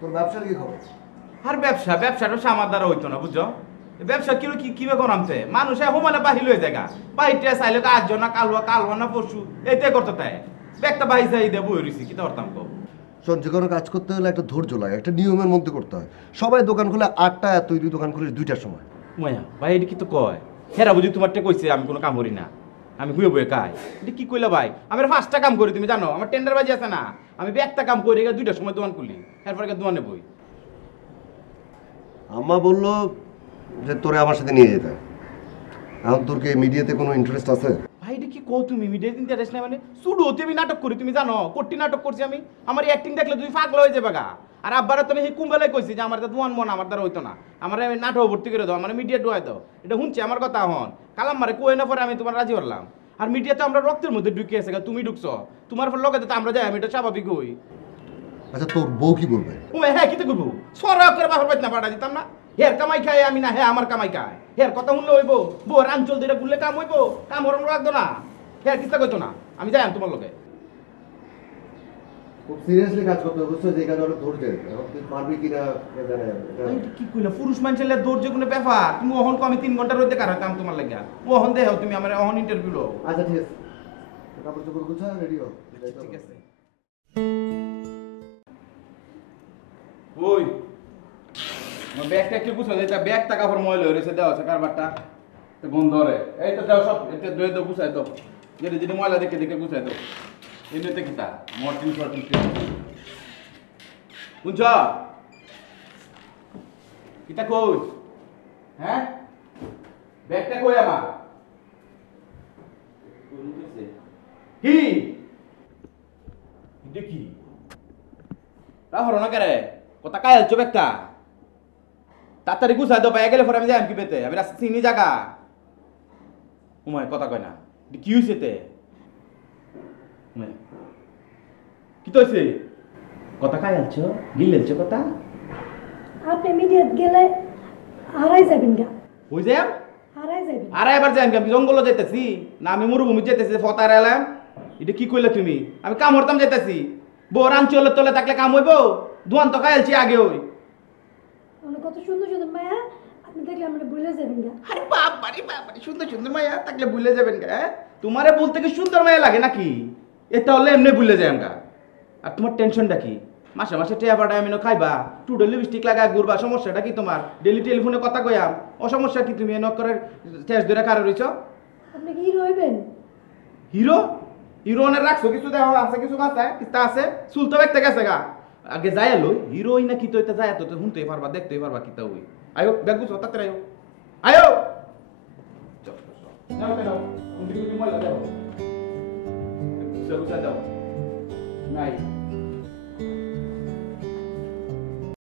তোর ব্যবসার কি খবর? আর ব্যবসাটা আমার দ্বারা হইতো না বুঝছো। ব্যবসা কিভাবে করামছে মানুষ হোমানে বাহিল হয়ে জায়গা বাহিরটা চাইলে তো আজ না কালুয়া না পরশু এইটাই করতে তাই একটা বাহি চাই দিয়ে বই রয়েছি কি করতাম কো। শোন, যে কোনো কাজ করতে হলে একটা ধৈর্য লাগে, একটা নিয়মের মধ্যে করতে হয়। সবাই দোকান খুলে 8টায়, তুই দোকান খুলিস 2টার সময়। মায়া ভাই এটা কি তো কয় হেরা বুঝি তোমারটা কইছে আমি কোনো কাম করি না, আমি বুয়ে বুয়ে খাই। এটা কি কইলা ভাই, আমি 5টা কাম করি তুমি জানো, আমার টেন্ডার বাজি আছে না, আমি একটা কাম করি 2টার সময় দোকান খুলি এরপরে দোকানে বই। আম্মা বললো যে তোরে আমার সাথে নিয়ে যেতে। এখন তোর কি মিডিয়াতে কোনো ইন্টারেস্ট আছে? ভাই এটা কি কও তুমি মিডিয়া ইন্টারেস্ট নাই মানে সুডোতে আমি নাটক করি তুমি জানো, কোটি নাটক করছি আমি, আমার অ্যাক্টিং দেখলে তুমি পাগল হয়ে যাবে গা। আর আব্বারে তুমি সেই কুম্বেলাই কইছি যে আমার দোয়ান মন আমার দ্বারা হইতো না, আমার নাটক ভর্তি করে দাও, আমার মিডিয়া ডুয়াই দাও। এটা শুনছি আমার কথা হন কালাম মারে কই না পরে আমি তোমার রাজি হলাম। আর মিডিয়াতে আমরা রক্তের মধ্যে ঢুকে আছে, তুমি ঢুকছো তোমার ফলে লগে তো আমরা যাই, আমি এটা স্বাভাবিক হই। আচ্ছা, তোর বউ কি বলবে? ও হ্যাঁ কি তো করবো, সরা করে বাপের বাড়ি না পাঠা দিতাম না, হের কামাই খায় আমি না, হ্যাঁ আমার কামাই খায়, হের কথা শুনলে হইব, বোর আঞ্চল দিয়ে ঘুরলে কাম হইব, কাম হরম রাখতো না, হের কিস্তা করতো না, আমি যাই তোমার লোকে। খুব সিরিয়াসলি কাজ করতে হবে, বুঝছো? যে কাজ অনেক ধৈর্যের, এখন তুই পারবি কিনা কে জানে। এটা কি কইলা, পুরুষ মানুষের ধৈর্য কোনো ব্যাপার, তুমি অহন আমি 3 ঘন্টা রইতে কার কাম তোমার লাগিয়া, অহন দেহ তুমি আমার অহন ইন্টারভিউ লো। আচ্ছা ঠিক আছে, কাপড় চোপড় গুছা, রেডি হও। ঠিক আছে। ওই আমার ব্যাগটা একটু গুছা দে, এটা ব্যাগ টাকা পর ময়লা হয়েছে, দেওয়া আছে কারবারটা গন্ধ রে, এই তো দাও সব, এটা ধুয়ে দাও, গুছাই দাও, যেটা যেটা ময়লা দেখে দেখে গুছাই দাও। এমনিতে কিতা মর্টিন শর্টিন বুঝছ কিতা কই, হ্যাঁ ব্যাগটা কই আমার কি দেখি রাহর না করে কথা কায়াল চোখ একটা তাড়াতাড়ি গুছাই দাও, পাই গেলে পরে আমি যাই কি পেতে, আমি রাস্তা চিনি জায়গা। উমায় কথা কয় না, কি হয়েছে তে কি তো হয়েছে, কথা কায়ালছ গিলেলছ কথা, আপনি মিডিয়াত গেলে হারাই যাবেন গা, হই যাই হারাই যাবেন। আর এবার যাই আমি জঙ্গল যাইতেছি না, আমি মরুভূমি যাইতেছি ফতার এলাম, এটা কি কইলে তুমি, আমি কাম হরতাম যাইতেছি, বোর আঞ্চলের তলে থাকলে কাম হইব, দোয়ান তো খাইলছি আগে হই। মানে কত সুন্দর সুন্দর মায়া, আপনি দেখলে আমরা ভুলে যাবেন গা। আরে বাবারে বাবারে, সুন্দর সুন্দর মায়া থাকলে ভুলে যাবেন গা, তোমারে বলতে কি সুন্দর মায়া লাগে নাকি, এটা হলে এমনি ভুলে যাই গা। আর তোমার টেনশনটা কি, মাসে মাসে টেয়া পাঠায় আমি খাইবা, টুডো লিপস্টিক লাগায় ঘুরবা, সমস্যাটা কি তোমার, ডেলি টেলিফোনে কথা কইয়াম, অসমস্যা কি তুমি এনে করে টেস্ট ধরে কারে রইছ। আপনি কি হিরো হইবেন? হিরো হিরো অনেক রাখছো কিছু, দেখো আছে কিছু মাথায় কিস্তা আছে, চুল তো দেখতে গেছে গা, আগে যাই এলো হিরোই না কি তো এটা যায় তো শুনতেই পারবা দেখতেই পারবা কিতা হই। আয়ো ব্যাগ গুছো তাতে আয়ো আয়ো নাও নাও তুমি ময়লা দাও, গুছা দাও নাই